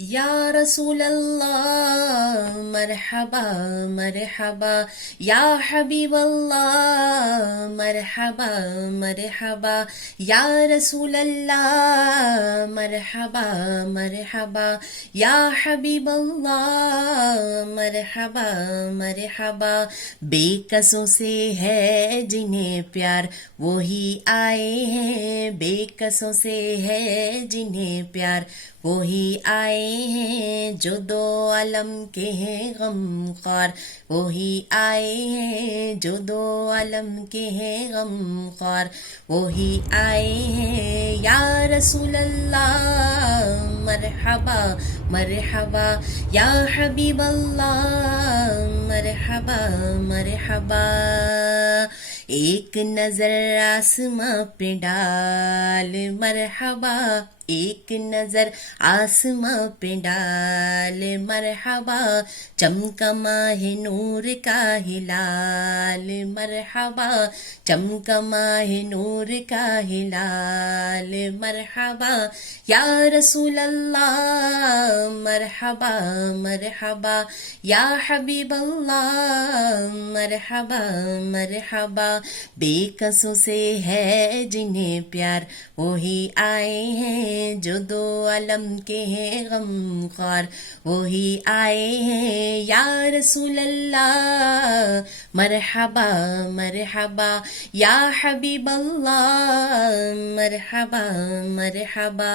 یا رسول اللہ مرحبا مرحبا، یا حبیب اللہ مرحبا مرحبا، یا رسول اللہ مرحبا مرحبا، یا حبیب اللہ مرحبا مرحبا۔ بے کسوں سے ہے جنہیں پیار وہی آئے ہیں، بے کسوں سے ہے جنہیں پیار وہی آئے ہیں، جو دو عالم کے ہیں غم خوار وہی آئے ہیں، جو دو عالم کے ہیں غم خوار وہی آئے ہیں۔ یا رسول اللہ مرحبا مرحبا، یا حبیب اللہ مرحبا مرحبا۔ ایک نظر آسماں پہ ڈال مرحبا، ایک نظر آسماں پہ ڈال مرحبا، چمکا ماہ نور کا ہلال مرحبا، چمکا ماہ نور کا ہلال مرحبا۔ یا رسول اللہ مرحبا مرحبا، یا حبیب اللہ مرحبا مرحبا۔ بے کسوں سے ہے جنہیں پیار وہی آئے ہیں، جو دو عالم کے ہیں غم خوار وہی آئے ہیں۔ یا رسول اللہ مرحبا مرحبا، یا حبیب اللہ مرحبا مرحبا۔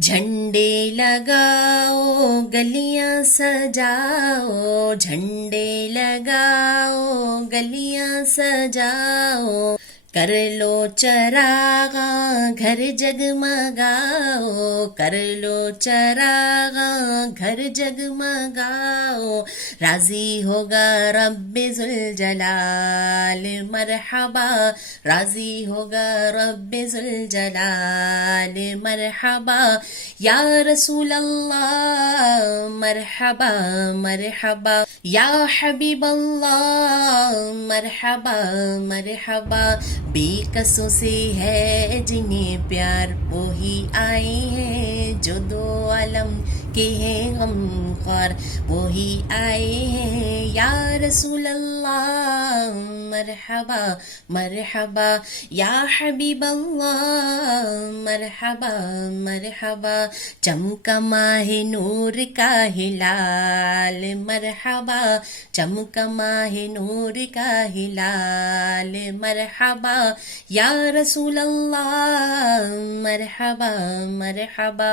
جھنڈے لگاؤ گلیاں سجاؤ، جھنڈے لگاؤ گلیاں سجاؤ، کر لو چراغاں گھر جگمگاؤ، کر لو چراغاں گھر جگمگاؤ، راضی ہوگا رب ذوالجلال مرحبا، راضی ہوگا رب ذوالجلال مرحبا۔ یا رسول اللہ مرحبا مرحبا، یا حبیب اللہ مرحبا مرحبا۔ بے کسوں سے ہے جنہیں پیار وہی آئے ہیں، جو دو عالم کے ہیں غم خوار وہی آئے ہیں۔ یا رسول اللہ مرحبا مرحبا، یا حبیب اللہ مرحبا مرحبا، چمکا ماہ نور کا ہلال مرحبا، چمکا ماہ نور کا ہلال مرحبا۔ یا رسول اللہ مرحبا مرحبا۔